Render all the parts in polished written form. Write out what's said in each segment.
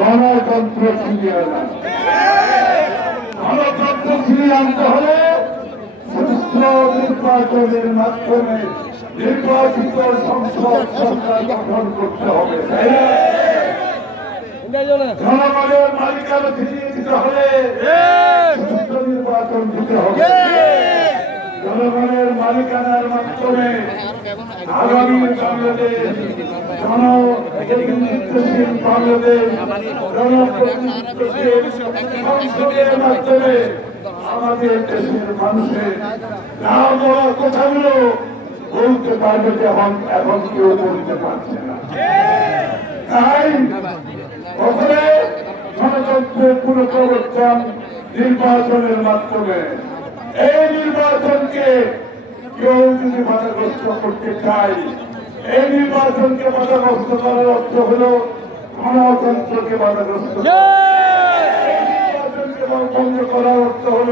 গণতন্ত্র ফিরিয়ে আনা, গণতন্ত্র ফিরিয়ে আনতে হলে সুস্থ নির্বাচনের মাধ্যমে নির্বাচিত সংসদ সরকার গঠন করতে হবে। জনগণের মালিকানা ফিরিয়ে দিতে হলে সুস্থ নির্বাচন দিতে হবে। জনগণের মালিকানার মাধ্যমে আগামী বাংলাদেশ জনপ্রতিনিধিত্বশীল বাংলাদেশ জনপ্রতিনিধিত্বশীল সংসদের মাধ্যমে আমাদের দেশের মানুষের না বলা কথাগুলো বলতে পারবে, যেমন এখন কেউ বলতে পারছে না। তাই প্রথমে গণতন্ত্রের পুনঃপ্রবর্তন নির্বাচনের মাধ্যমে। এই নির্বাচনকে কেউ যদি বাধাগ্রস্ত করতে চায়, এই নির্বাচনকে বাধাগ্রস্ত করার অর্থ হল গণতন্ত্রকে বাধাগ্রস্ত করা, এই নির্বাচনকে বন্ধ করার অর্থ হল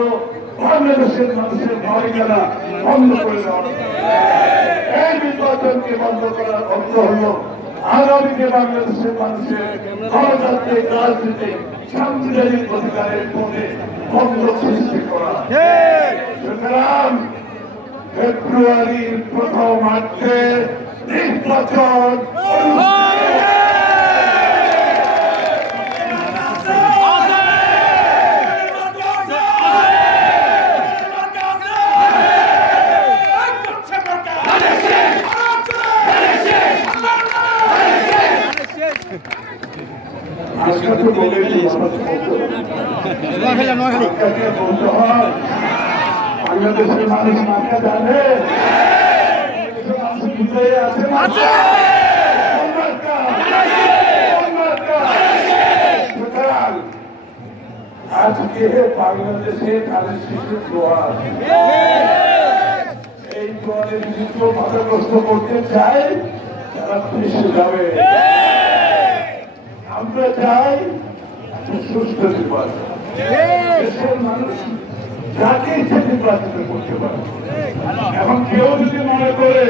বাংলাদেশের মানুষের মালিকানা বন্ধ করে দেওয়া। এই নির্বাচনকে বন্ধ করার অর্থ হল আগামীতে বাংলাদেশের মানুষের গণতান্ত্রিক রাজনীতিক সাংবিধানিক অধিকারের মধ্যে বন্ধ সৃষ্টি করা। সুতরাং ফেব্রুয়ারির প্রথমার্ধে নির্বাচন বাংলাদেশের মানুষ মাঠে জানে আজকে বাংলাদেশে তাদের শিশুর দোয়ার, এই দোয়ারের বিরুদ্ধ বাধাগ্রস্ত করতে চাই, তারা ফেসে যাবে। আমরা চাই সুস্থ নির্বাচন, দেশের মানুষ যাকে ইচ্ছে নির্বাচিত করতে পারে। এখন কেউ যদি মনে করে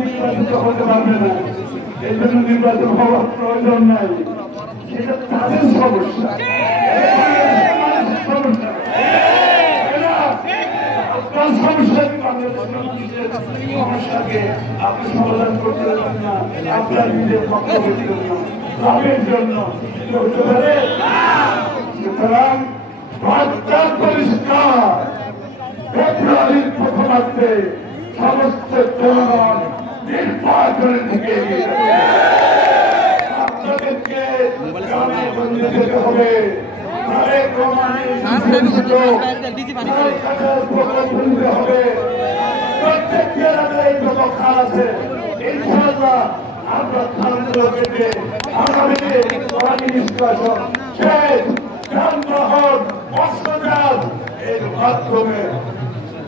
নির্বাচিত হতে পারবে না, এই জন্য নির্বাচন হওয়ার প্রয়োজন নাই, সেটা তাদের সমস্যা, সমস্যা। আপনার সমস্যা কি বাংলাদেশের সমস্যাকে আপনি সমাধান করতে পারেন না, আপনার নিজের বক্তব্যের জন্য, লাভের জন্য হতে পারে। সুতরাং বার্তা পরিষ্কার, ফেব্রুয়ারির প্রথমার্ধে সমস্ত জনগণ নির্বাচনের দিকে এগিয়ে যাবে। আপনাদেরকে যেতে হবে, প্রত্যেকটি এলাকায় যত খাল আছে ইনশাআল্লাহ আমরা খালগুলো কেটে আগামীতে পানি নিষ্কাশন, সেচ, যানবাহন, অস্ত্রজাত এর মাধ্যমে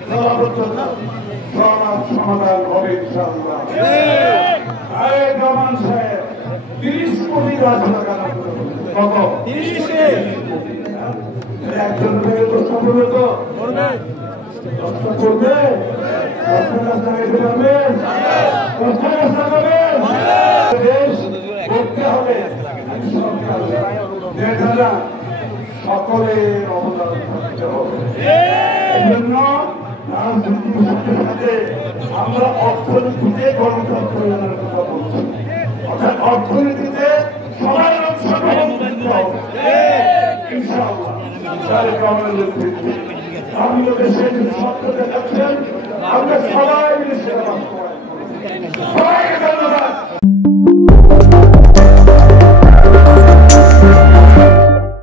জলাবদ্ধতা সমাধান হবে ইনশাআল্লাহ। রহমান সাহেব 30 কোটি গাছ লাগানো, কত 30 একজন থেকে 10টা পর্যন্ত করবে, 10টা করবে, 10টা গাছ লাগাইতে পারবে, 10টা গাছ লাগাবে, দেশ করতে হবে যেটা সকলের অবদান থাকতে হবে। এই জন্য রাজনীতির সাথে সাথে আমরা অর্থনীতিতে গণতন্ত্রের কথা বলছি, অর্থাৎ অর্থনীতিতে সবাই অংশগ্রহণ করতে হবে ইনশাআল্লাহ। বাংলাদেশের স্বপ্ন দেখাচ্ছেন, আমরা সবাই মিলে সেটা বাস্তবায়ন করব। সবাইকে ধন্যবাদ।